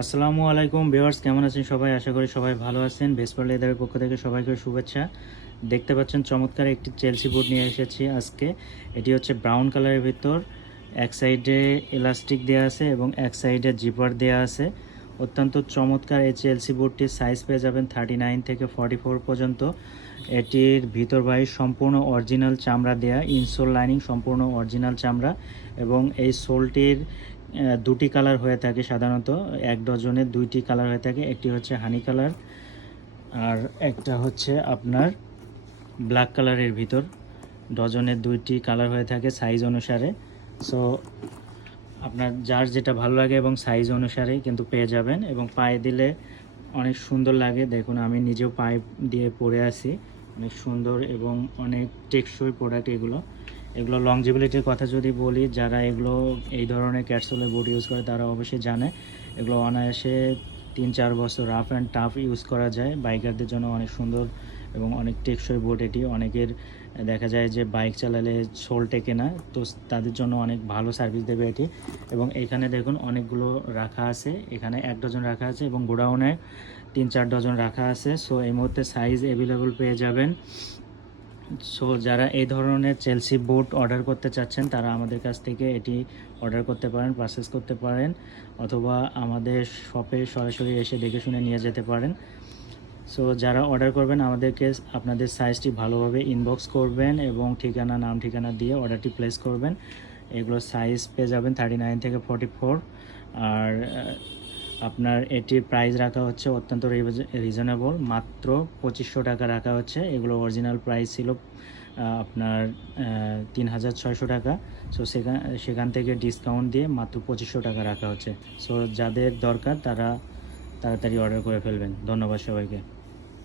আসসালামু আলাইকুম ভিউয়ার্স, কেমন আছেন সবাই? আশা করি সবাই ভালো আছেন। ভেসপার লেদারের পক্ষ থেকে সবাইকে শুভেচ্ছা। দেখতে পাচ্ছেন চমৎকার একটি চেলসি বুট নিয়ে এসেছি আজকে। এটি হচ্ছে ব্রাউন কালারের ভিতর। এক সাইডে এলাস্টিক দেওয়া আছে এবং এক সাইডে জিপার দেওয়া আছে। অত্যন্ত চমৎকার এই চেলসি বুটটির সাইজ পেয়ে যাবেন থার্টি নাইন থেকে ফর্টি ফোর পর্যন্ত। এটির ভিতর বাইর সম্পূর্ণ অরিজিনাল চামড়া দেয়া। ইনসোল লাইনিং সম্পূর্ণ অরিজিনাল চামড়া এবং এই সোলটির দুটি কালার হয়ে থাকে সাধারণত, এক ডজনে দুইটি কালার হয়ে থাকে, একটি হচ্ছে হানি কালার আর একটা হচ্ছে আপনার ব্ল্যাক কালারের ভিতর, ডজনের দুইটি কালার হয়ে থাকে সাইজ অনুসারে। সো আপনার যার যেটা ভালো লাগে এবং সাইজ অনুসারে কিন্তু পেয়ে যাবেন এবং পায়ে দিলে অনেক সুন্দর লাগে। দেখুন, আমি নিজেও পায়ে দিয়ে পরে আছি। অনেক সুন্দর এবং অনেক টেকসই প্রোডাক্ট এগুলো। এগুলো লংজিবিলিটির কথা যদি বলি, যারা এগুলো, এই ধরনের ক্যাটসোলের বোর্ড ইউজ করে, তারা অবশ্যই জানে। এগুলো অনায়াসে তিন চার বছর রাফ অ্যান্ড টাফ ইউজ করা যায়। বাইকারদের জন্য অনেক সুন্দর এবং অনেক টেকসই বুট এটি। অনেকের দেখা যায় যে বাইক চালালে সোল টেকে না, তো তাদের জন্য অনেক ভালো সার্ভিস দেবে এটি। এবং এখানে দেখুন অনেকগুলো রাখা আছে, এখানে এক ডজন রাখা আছে এবং গোডাউনে তিন চার ডজন রাখা আছে। সো এই মুহূর্তে সাইজ অ্যাভেলেবল পেয়ে যাবেন। সো যারা এই ধরনের চেলসি বুট অর্ডার করতে চাচ্ছেন, তারা আমাদের কাছ থেকে এটি অর্ডার করতে পারেন পারচেস করতে পারেন, অথবা আমাদের শপে সরাসরি এসে দেখে শুনে নিয়ে যেতে পারেন। সো যারা অর্ডার করবেন, আমাদেরকে আপনাদের সাইজটি ভালোভাবে ইনবক্স করবেন এবং ঠিকানা, নাম, ঠিকানা দিয়ে অর্ডারটি প্লেস করবেন। এগুলোর সাইজ পেয়ে যাবেন থার্টি নাইন থেকে ফর্টি ফোর আর আপনার এটির প্রাইস রাখা হচ্ছে অত্যন্ত রিজনেবল মাত্র পঁচিশশো টাকা রাখা হচ্ছে। এগুলো অরিজিনাল প্রাইস ছিল আপনার তিন হাজার ছয়শো টাকা। সো সেখান সেখান থেকে ডিসকাউন্ট দিয়ে মাত্র পঁচিশশো টাকা রাখা হচ্ছে। সো যাদের দরকার, তারা তাড়াতাড়ি অর্ডার করে ফেলবেন। ধন্যবাদ সবাইকে।